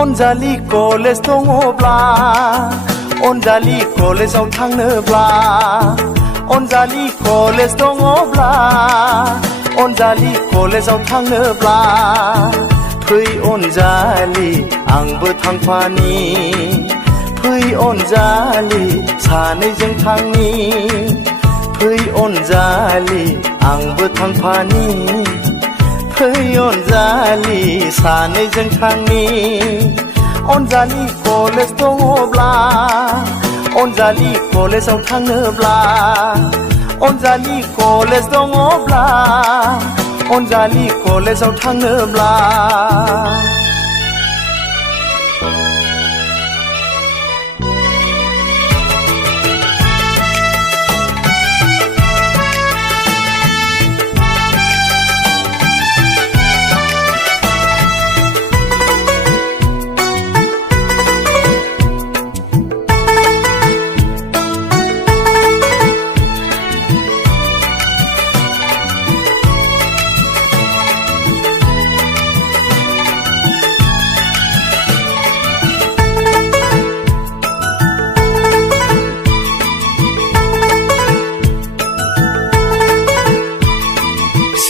Anjali college दङब्ला अनजालि कलेजाव थांनोब्ला अनजालि कलेज दङब्ला अनजालि कलेजाव थांनोब्ला फै अनजालि आंबो थांफानि फै अनजालि सानैजों थांनि फै अनजालि आंबो थांफानि फै अनजालि सानैजों थांनि अनजालि कलेज दङब्ला अनजालि कलेजाव थांनोब्ला अनजालि कलेज दङब्ला अनजालि कलेजाव थांनोब्ला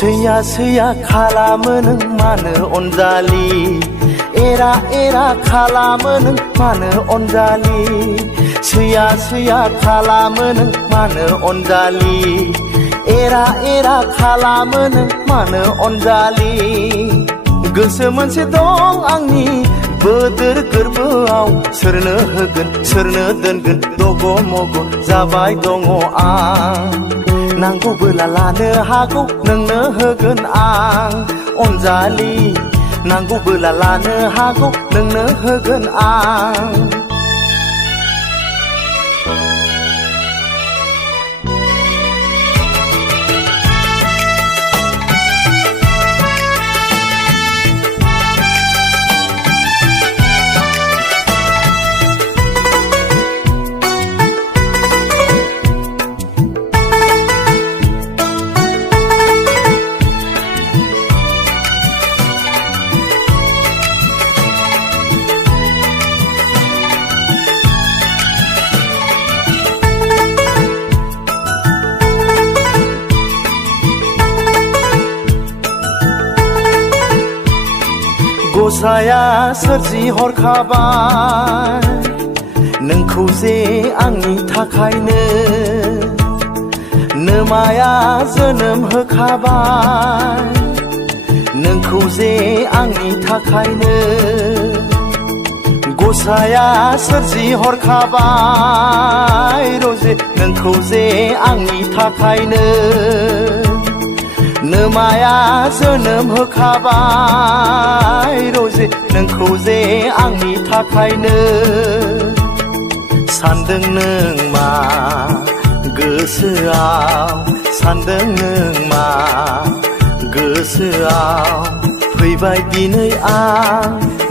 सैया सैया खालामो नों मानो अनजालि एरा एरा खालामो नों मानो अनजालि सैया सैया खालामो नों मानो अनजालि एरा एरा खालामो नों मानो अनजालि गोसो मोनसे दं आंनि बोदोर गोरबोआव सोरनो होगोन सोरनो दोनगोन दग' मग' जाबाय दङ आं नांगौबोला लानो हागौ नोंनो होगोन आं अनजालि नांगौबोला लानो हागौ नोंनो होगोन आं गसाया सोरजि हरखाबाय नोंखौ जे आंनि थाखायनो नोमाया जोनोम होखाबाय नोंखौ जे आंनि थाखायनो गसाया सोरजि हरखाबाय रजे नोंखौ जे आंनि थाखायनो नोमाया जोनोम होखाबाय रजे नोंखौ जे आंनि थाखायनो सानदों नों मा गोसोआव सानदों नों मा गोसोआव फैबाय दिनै आं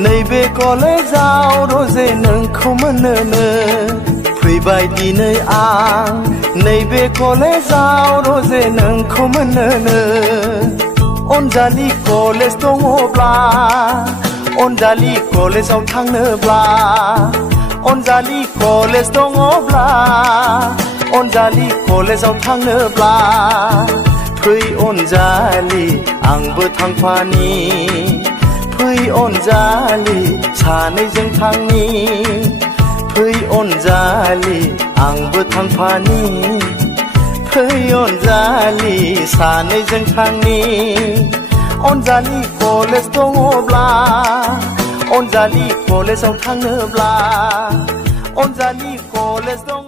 नैबे कलेजाव रजे नोंखौ मोननोनो फैबाय दिनै आं नैबे कलेजाव रजे नोंखौ मोननोनो अनजालि कलेज दङब्ला अनजालि कलेजाव थांनोब्ला अनजालि कलेज दङब्ला अनजालि कलेजाव थांनोब्ला फै अनजालि आंबो थांफानि फै अनजालि सानैजों थांनि फै अनजालि आंबो थांफानि फै अनजालि सानैजों थांनि अनजालि कलेज दङब्ला अनजालि कलेजाव थांनोब्ला अनजालि कलेज दङ